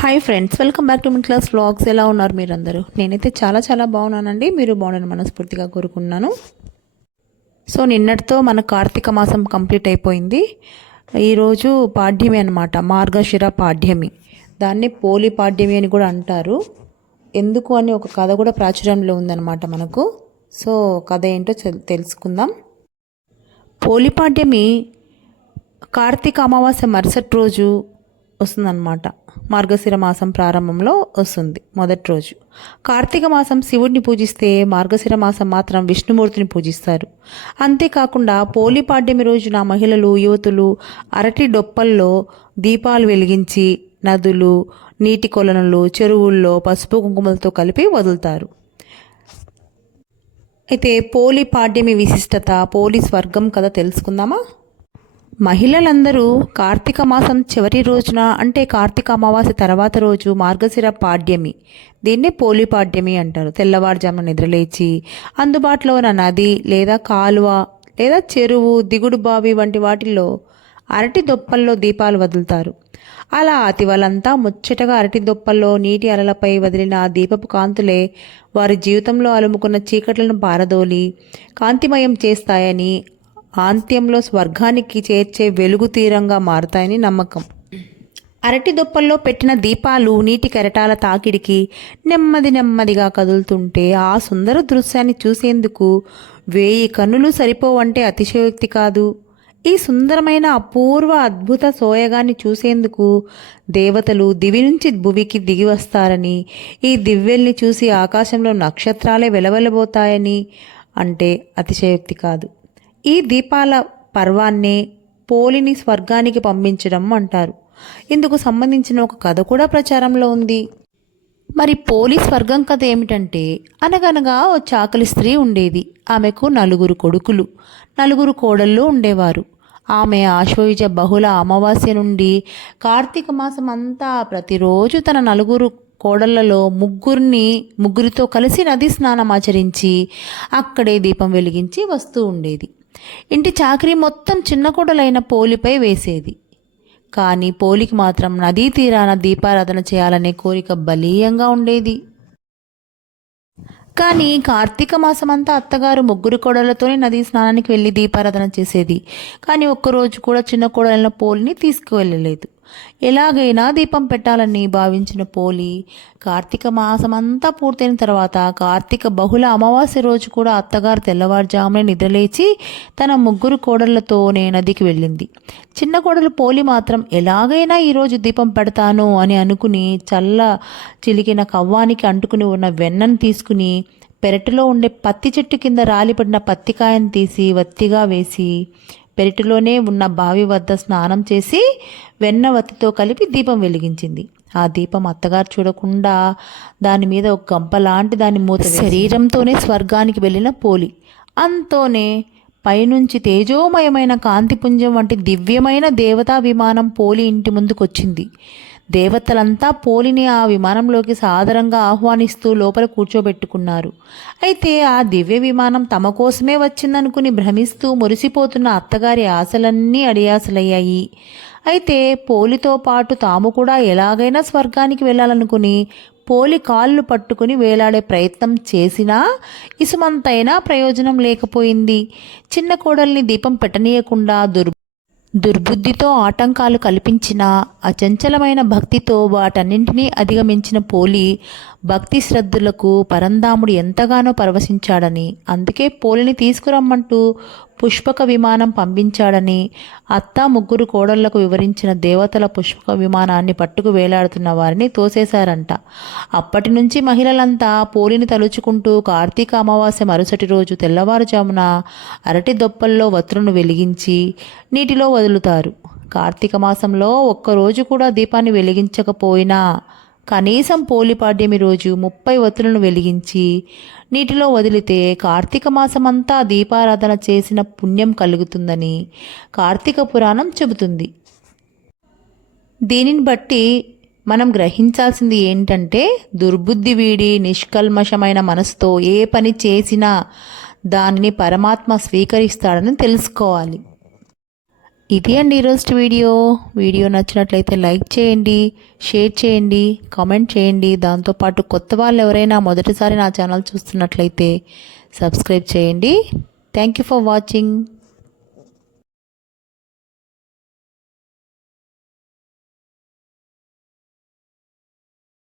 Hi friends welcome back to min class vlogs ఎలా ఉన్నారు మీరందరూ? నేనైతే చాలా చాలా బాగున్నానండి. మీరు బాగున్నాను మనస్ఫూర్తిగా కోరుకున్నాను సో నిన్నటితో మన కార్తీక మాసం కంప్లీట్ అయిపోయింది. ఈరోజు పాడ్యమి అనమాట మార్గశిర పాడ్యమి. దాన్ని పోలి పాడ్యమి అని కూడా అంటారు. ఎందుకు అని ఒక కథ కూడా ప్రాచుర్యంలో ఉందన్నమాట మనకు. సో కథ ఏంటో తెలుసుకుందాం. పోలిపాడ్యమి కార్తీక అమావాస్య మరుసటి రోజు వస్తుందన్నమాట. మార్గశిర మాసం ప్రారంభంలో వస్తుంది మొదటి రోజు. కార్తీక మాసం శివుడిని పూజిస్తే మార్గశిర మాసం మాత్రం విష్ణుమూర్తిని పూజిస్తారు. అంతేకాకుండా పోలిపాడ్యమి రోజున మహిళలు యువతులు అరటి డొప్పల్లో దీపాలు వెలిగించి నదులు నీటి కొలనులు చెరువుల్లో పసుపు కుంకుమలతో కలిపి వదులుతారు. అయితే పోలి పాడ్యమి విశిష్టత పోలి స్వర్గం కథ తెలుసుకుందామా? మహిళలందరూ కార్తీక మాసం చివరి రోజున అంటే కార్తీక అమావాస్య తర్వాత రోజు మార్గశిర పాడ్యమి. దీన్నే పోలి పాడ్యమి అంటారు. తెల్లవారుజామున నిద్రలేచి అందుబాటులో ఉన్న నది లేదా కాలువ లేదా చెరువు దిగుడు బావి వంటి వాటిల్లో అరటి దొప్పల్లో దీపాలు వదులుతారు. అలా అతివలంతా ముచ్చటగా అరటి దొప్పల్లో నీటి అలలపై వదిలిన ఆ దీపపు కాంతులే వారి జీవితంలో అలుముకున్న చీకట్లను పారదోలి కాంతిమయం చేస్తాయని ఆంత్యంలో స్వర్గానికి చేర్చే వెలుగు తీరంగా మారుతాయని నమ్మకం. అరటి దుప్పల్లో పెట్టిన దీపాలు నీటి కెరటాల తాకిడికి నెమ్మది నెమ్మదిగా కదులుతుంటే ఆ సుందర దృశ్యాన్ని చూసేందుకు వేయి కన్నులు సరిపోవంటే అతిశయోక్తి కాదు. ఈ సుందరమైన అపూర్వ అద్భుత సోయగాన్ని చూసేందుకు దేవతలు దివి నుంచి భువికి దిగి వస్తారని ఈ దివ్యల్ని చూసి ఆకాశంలో నక్షత్రాలే వెలవెలబోతాయని అంటే అతిశయోక్తి కాదు. ఈ దీపాల పర్వాన్నే పోలిని స్వర్గానికి పంపించడం అంటారు. ఇందుకు సంబంధించిన ఒక కథ కూడా ప్రచారంలో ఉంది. మరి పోలి స్వర్గం కథ ఏమిటంటే అనగనగా ఓ చాకలి స్త్రీ ఉండేది. ఆమెకు నలుగురు కొడుకులు నలుగురు కోడళ్ళు ఉండేవారు. ఆమె ఆశ్వయుజ బహుళ అమావాస్య నుండి కార్తీక మాసం అంతా ప్రతిరోజు తన నలుగురు కోడళ్ళలో ముగ్గురిని ముగ్గురితో కలిసి నది స్నానం ఆచరించి అక్కడే దీపం వెలిగించి వస్తూ ఉండేది. ఇంటి చాకరీ మొత్తం చిన్న కోడలైన పోలిపై వేసేది. కానీ పోలికి మాత్రం నదీ తీరాన దీపారాధన చేయాలనే కోరిక బలీయంగా ఉండేది. కానీ కార్తీక మాసమంతా అత్తగారు ముగ్గురు కోడళ్ళతోనే నదీ స్నానానికి వెళ్ళి దీపారాధన చేసేది. కానీ ఒక్కరోజు కూడా చిన్న కోడలైన పోలిని తీసుకువెళ్ళలేదు. ఎలాగైనా దీపం పెట్టాలని భావించిన పోలి కార్తీక మాసమంతా పూర్తయిన తర్వాత కార్తీక బహుళ అమావాస్య రోజు కూడా అత్తగారు తెల్లవారుజామునే నిద్రలేచి తన ముగ్గురు కోడళ్ళతోనే నదికి వెళ్ళింది. చిన్న కోడలు పోలి మాత్రం ఎలాగైనా ఈరోజు దీపం పెడతాను అని అనుకుని చల్ల చిలికిన కవ్వానికి అంటుకుని ఉన్న వెన్నను తీసుకుని పెరటిలో ఉండే పత్తి చెట్టు కింద రాలిపడిన పత్తికాయను తీసి వత్తిగా వేసి పెరటిలోనే ఉన్న బావి వద్ద స్నానం చేసి వెన్న వత్తితో కలిపి దీపం వెలిగించింది. ఆ దీపం అత్తగారు చూడకుండా దాని మీద ఒక గంప లాంటి దాని మూత శరీరంతోనే స్వర్గానికి వెళ్ళిన పోలి అంతోనే పైనుంచి తేజోమయమైన కాంతిపుంజం వంటి దివ్యమైన దేవతా విమానం పోలి ఇంటి ముందుకొచ్చింది. దేవతలంతా పోలిని ఆ విమానంలోకి సాదరంగా ఆహ్వానిస్తూ లోపల కూర్చోబెట్టుకున్నారు. అయితే ఆ దివ్య విమానం తమ కోసమే వచ్చిందనుకుని భ్రమిస్తూ మురిసిపోతున్న అత్తగారి ఆశలన్నీ అడియాసలయ్యాయి. అయితే పోలితో పాటు తాము కూడా ఎలాగైనా స్వర్గానికి వెళ్ళాలనుకుని పోలి కాళ్ళు పట్టుకుని వేలాడే ప్రయత్నం చేసినా ఇసుమంతైనా ప్రయోజనం లేకపోయింది. చిన్న కోడల్ని దీపం పెట్టనీయకుండా దుర్ దుర్బుద్ధితో ఆటంకాలు కల్పించిన అచంచలమైన భక్తితో వాటన్నింటినీ అధిగమించిన పోలి భక్తి శ్రద్ధలకు పరంధాముడు ఎంతగానో పరవశించాడని అందుకే పోలిని తీసుకురమ్మంటూ పుష్పక విమానం పంపించాడని అత్త ముగ్గురు కోడళ్ళకు వివరించిన దేవతల పుష్పక విమానాన్ని పట్టుకు వేలాడుతున్న వారిని తోసేశారంట. అప్పటి నుంచి మహిళలంతా పోలిని తలుచుకుంటూ కార్తీక అమావాస్య మరుసటి రోజు తెల్లవారుజామున అరటి దొప్పల్లో వత్రును వెలిగించి నీటిలో వదులుతారు. కార్తీక మాసంలో ఒక్కరోజు కూడా దీపాన్ని వెలిగించకపోయినా కనీసం పోలిపాడ్యమి రోజు ముప్పై వత్తులను వెలిగించి నీటిలో వదిలితే కార్తీక మాసమంతా దీపారాధన చేసిన పుణ్యం కలుగుతుందని కార్తీక పురాణం చెబుతుంది. దీనిని బట్టి మనం గ్రహించాల్సింది ఏంటంటే దుర్బుద్ధి వీడి నిష్కల్మషమైన మనసుతో ఏ పని చేసినా దానిని పరమాత్మ స్వీకరిస్తాడని తెలుసుకోవాలి. ఇది అండి ఈరోజు వీడియో. వీడియో నచ్చినట్లయితే లైక్ చేయండి షేర్ చేయండి కామెంట్ చేయండి. దాంతోపాటు కొత్త వాళ్ళు ఎవరైనా మొదటిసారి నా ఛానల్ చూస్తున్నట్లయితే సబ్స్క్రైబ్ చేయండి. Thank you for watching.